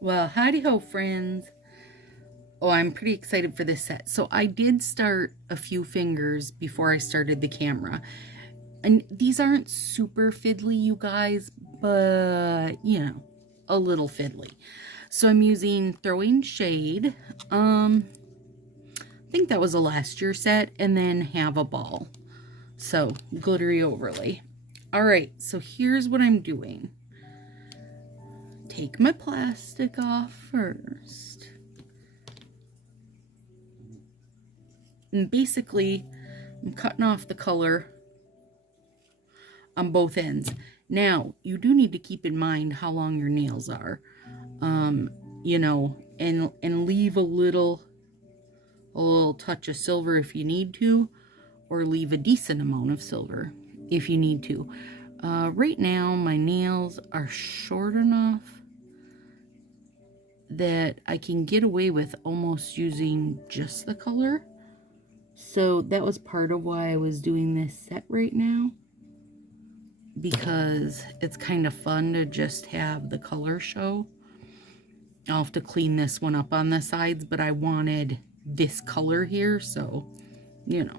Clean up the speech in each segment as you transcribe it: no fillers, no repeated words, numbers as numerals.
Well, howdy ho, friends. Oh, I'm pretty excited for this set. So I did start a few fingers before I started the camera. And these aren't super fiddly, you guys, but, you know, a little fiddly. So I'm using Throwing Shade. I think that was a last year set. And then Have a Ball. So, glittery overlay. All right, so here's what I'm doing. Take my plastic off first. And basically, I'm cutting off the color on both ends. Now, you do need to keep in mind how long your nails are. You know, and leave a little touch of silver if you need to, or leave a decent amount of silver if you need to. Right now, my nails are short enough that I can get away with almost using just the color. So that was part of why I was doing this set right now, because it's kind of fun to just have the color show. I'll have to clean this one up on the sides, but I wanted this color here, so, you know,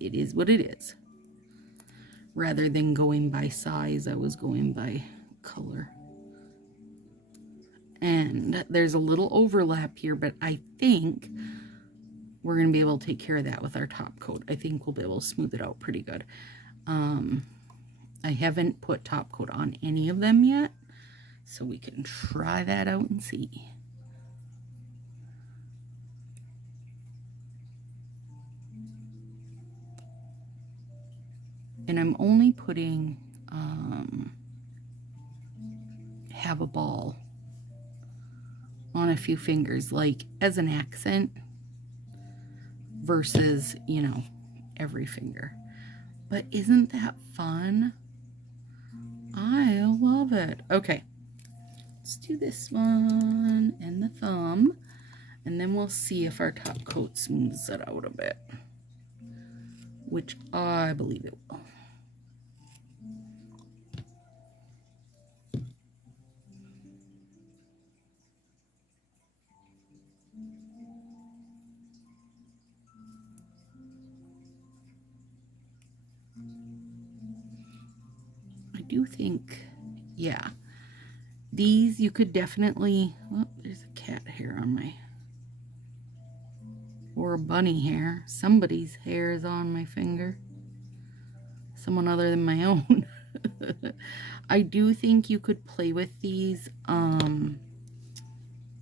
it is what it is. Rather than going by size, I was going by color. And there's a little overlap here, but I think we're going to be able to take care of that with our top coat. I think we'll be able to smooth it out pretty good. I haven't put top coat on any of them yet, so we can try that out and see. And I'm only putting Have a Ball on a few fingers, like as an accent, versus, you know, every finger. But isn't that fun? I love it. Okay, let's do this one and the thumb, and then we'll see if our top coat smooths it out a bit, which I believe it will. I do think, yeah, these you could definitely, oh, there's a cat hair on my, or a bunny hair. Somebody's hair is on my finger. Someone other than my own. I do think you could play with these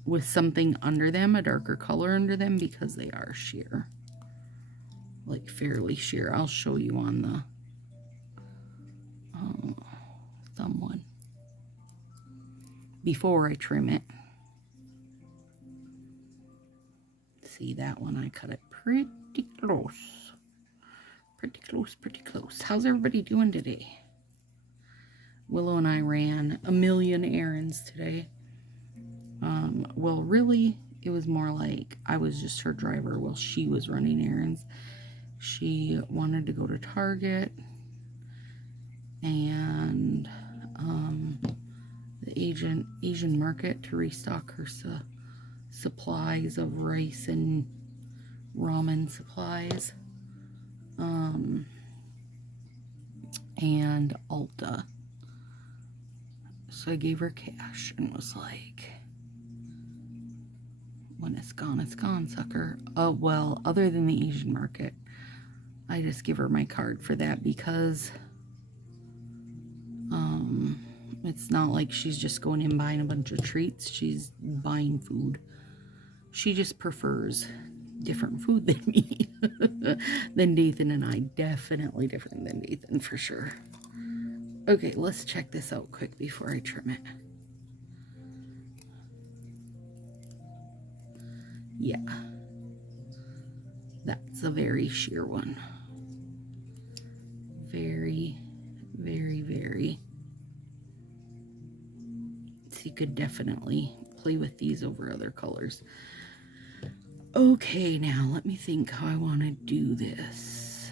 with something under them, a darker color under them, because they are sheer. Like fairly sheer. I'll show you on the thumb one before I trim it. See, that one I cut it pretty close. Pretty close, pretty close. How's everybody doing today? Willow and I ran a million errands today. Well, really, it was more like I was just her driver while she was running errands. She wanted to go to Target and the Asian market to restock her supplies of rice and ramen supplies. And Ulta. So I gave her cash and was like, when it's gone, sucker. Oh, well, other than the Asian market, I just give her my card for that, because it's not like she's just going in buying a bunch of treats. She's buying food. She just prefers different food than me. Than Nathan and I. Definitely different than Nathan, for sure. Okay, let's check this out quick before I trim it. Yeah. That's a very sheer one. Very, very, very. So you could definitely play with these over other colors. Okay, now let me think how I want to do this.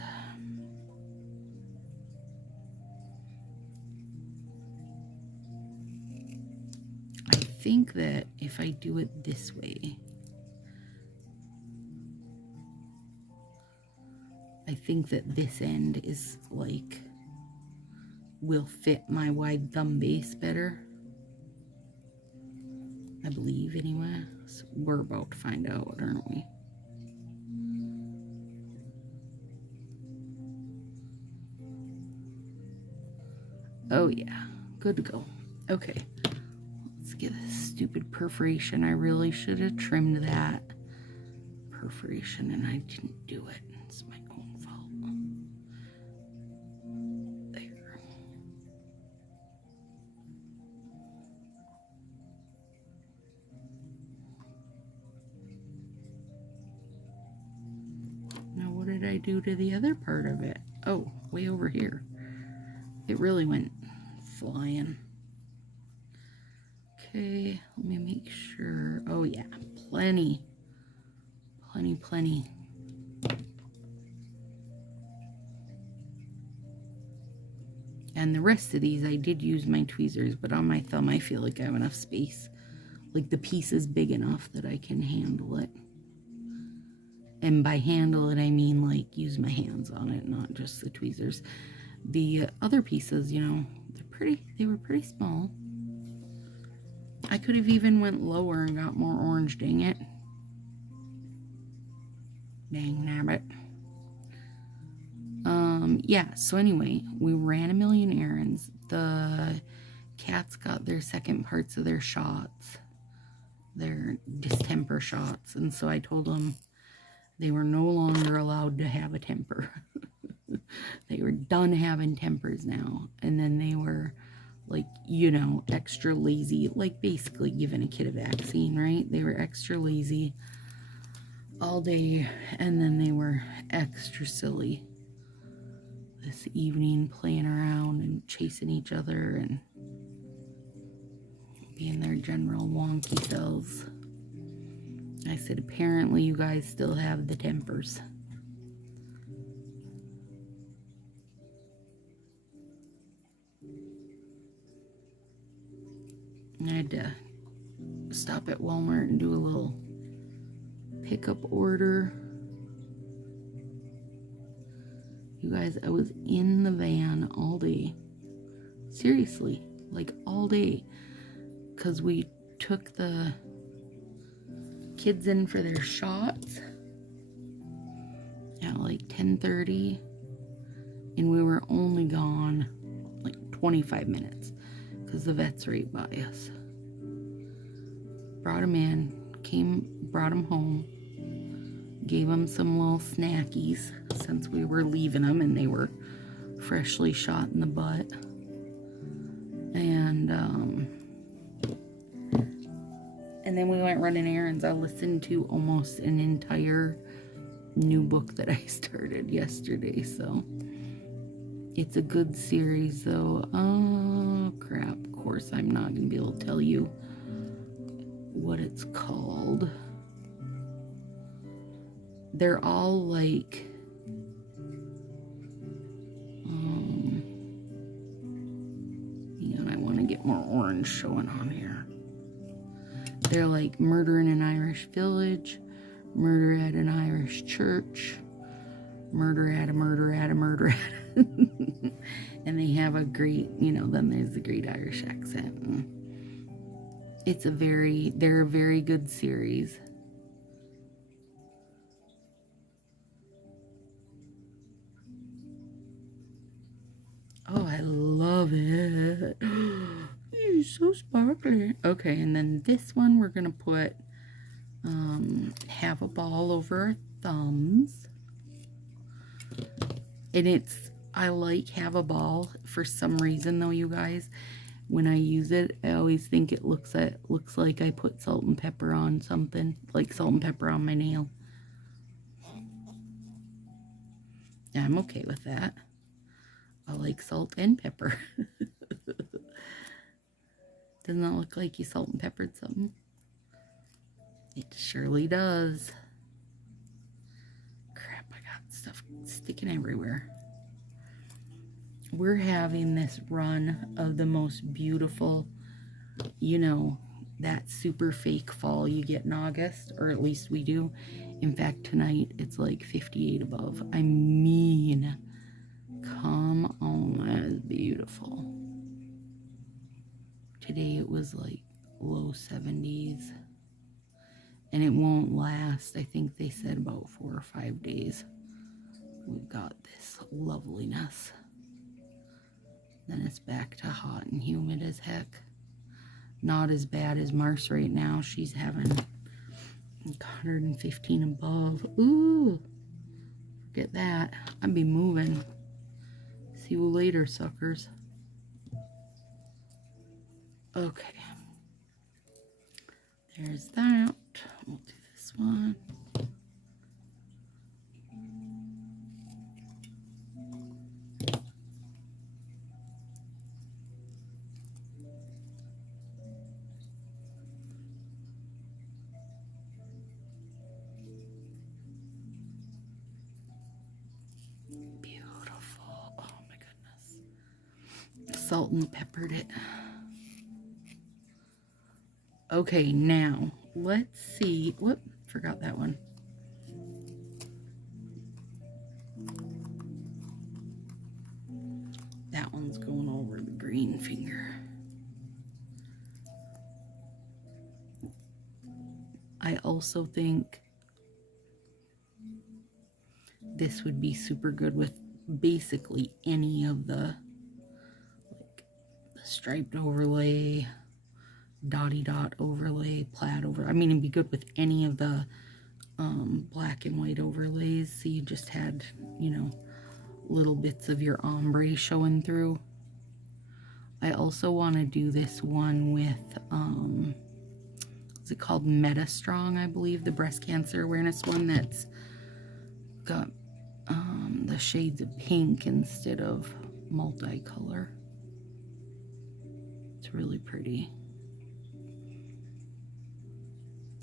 I think that if I do it this way, I think that this end is like, will fit my wide thumb base better. I believe anyway. So we're about to find out, aren't we? Oh yeah, good to go. Okay, let's get this stupid perforation. I really should have trimmed that perforation and I didn't do it. It's my own fault. There. Now what did I do to the other part of it? Oh, way over here. It really went flying. Okay, let me make sure. Oh yeah, plenty. Plenty. And the rest of these, I did use my tweezers, but on my thumb, I feel like I have enough space. Like the piece is big enough that I can handle it. And by handle it, I mean like use my hands on it, not just the tweezers. The other pieces, you know, they were pretty small. I could have even went lower and got more orange, dang it. Dang nabbit. Yeah, so anyway, we ran a million errands. The cats got their second parts of their shots, their distemper shots, and so I told them they were no longer allowed to have a temper. They were done having tempers now. And then they were like, you know, extra lazy, like basically giving a kid a vaccine, right? They were extra lazy all day, and then they were extra silly this evening, playing around and chasing each other and being their general wonky selves. I said, apparently you guys still have the tempers. I had to stop at Walmart and do a little pickup order. You guys, I was in the van all day. Seriously, like all day. Because we took the kids in for their shots at like 10:30. And we were only gone like 25 minutes. Because the vet's right by us. Brought him in, brought him home, gave him some little snackies since we were leaving them and they were freshly shot in the butt. And then we went running errands. I listened to almost an entire new book that I started yesterday, so it's a good series though. Oh crap, of course I'm not gonna be able to tell you what it's called. They're all like hang on, I want to get more orange showing on here. They're like Murder in an Irish Village, Murder at an Irish Church, Murder at a Murder at a Murder at a and they have a great, you know, then there's the great Irish accent. They're a very good series. Oh, I love it. You're so sparkly. Okay, and then this one we're gonna put have a ball over our thumbs. And I like have a ball for some reason though, you guys. When I use it, I always think it looks like I put salt and pepper on something, like salt and pepper on my nail. I'm okay with that. I like salt and pepper. Doesn't that look like you salt and peppered something? It surely does. I got stuff sticking everywhere. We're having this run of the most beautiful, you know, that super fake fall you get in August, or at least we do. In fact, tonight it's like 58 above. I mean, come on, that is beautiful. Today it was like low 70s, and it won't last. I think they said about 4 or 5 days. We've got this loveliness. Then it's back to hot and humid as heck. Not as bad as Mars right now. She's having 115 above. Ooh, forget that. I'd be moving. See you later, suckers. Okay. There's that. We'll do this one. Beautiful. Oh my goodness. Salt and peppered it. Okay, now let's see. Whoop, forgot that one. That one's going over the green finger. I also think this would be super good with basically any of the, like, the striped overlay, dotty dot overlay, plaid over. I mean, it'd be good with any of the black and white overlays. So you just had, you know, little bits of your ombre showing through. I also want to do this one with, is it called Meta Strong, I believe, the breast cancer awareness one that's got the shades of pink instead of multicolor. It's really pretty.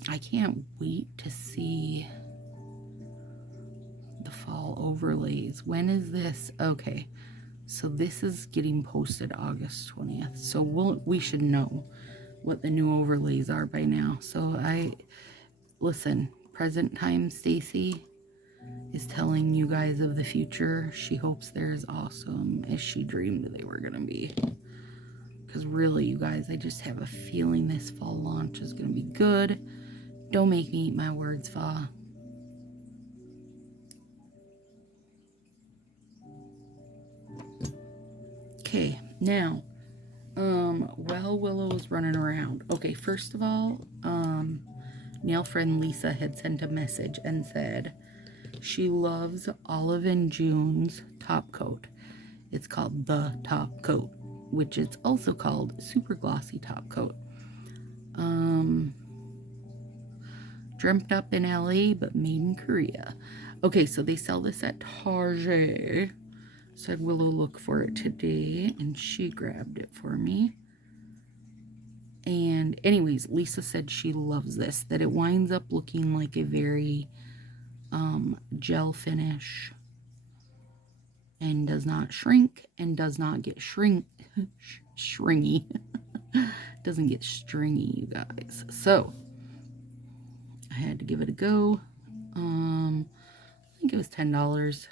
I can't wait to see the fall overlays. When is this? Okay, so this is getting posted August 20th. So we should know what the new overlays are by now. So listen, present time Stacy is telling you guys of the future. She hopes they're as awesome as she dreamed they were gonna be. Because really, you guys, I just have a feeling this fall launch is gonna be good. Don't make me eat my words, Fa. Okay, now, while Willow's running around. Okay, first of all, nail friend Lisa had sent a message and said she loves Olive and June's top coat. It's called the top coat, which is also called super glossy top coat. Dreamt up in LA, but made in Korea. Okay, so they sell this at Target. Said Willow look for it today, and she grabbed it for me. And anyways, Lisa said she loves this, that it winds up looking like a very gel finish and does not shrink and does not get stringy. Doesn't get stringy, you guys. So I had to give it a go. I think it was $10.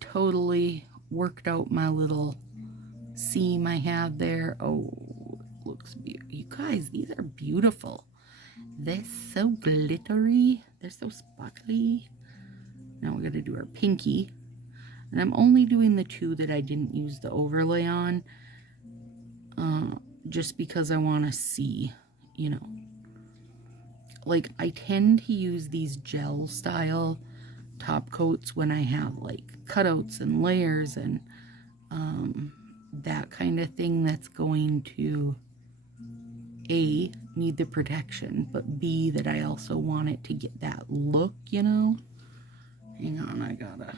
Totally worked out my little seam I have there. Oh, looks beautiful. You guys, these are beautiful. They're so glittery. They're so sparkly. Now we're going to do our pinky. And I'm only doing the two that I didn't use the overlay on. Just because I want to see, you know. Like, I tend to use these gel style top coats when I have, like, cutouts and layers and that kind of thing that's going to A, need the protection, but B, that I also want it to get that look, you know. Hang on, I gotta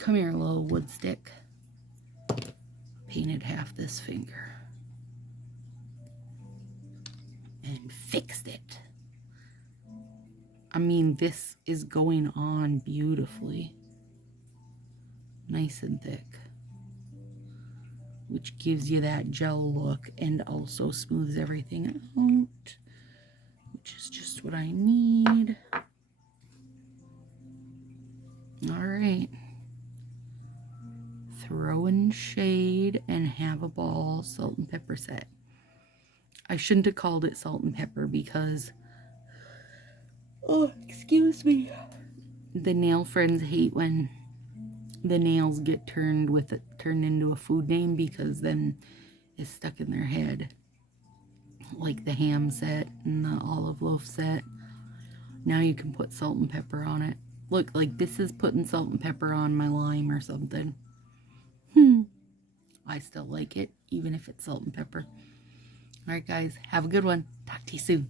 come here, little wood stick. Painted half this finger and fixed it. I mean, this is going on beautifully. Nice and thick. Which gives you that gel look and also smooths everything out. Which is just what I need. Alright. Throw in shade and have a ball salt and pepper set. I shouldn't have called it salt and pepper because, oh, excuse me, the nail friends hate when the nails get turned into a food name, because then it's stuck in their head, like the ham set and the olive loaf set. Now you can put salt and pepper on it. Look, like this is putting salt and pepper on my lime or something. I still like it, even if it's salt and pepper. All right, guys, have a good one. Talk to you soon.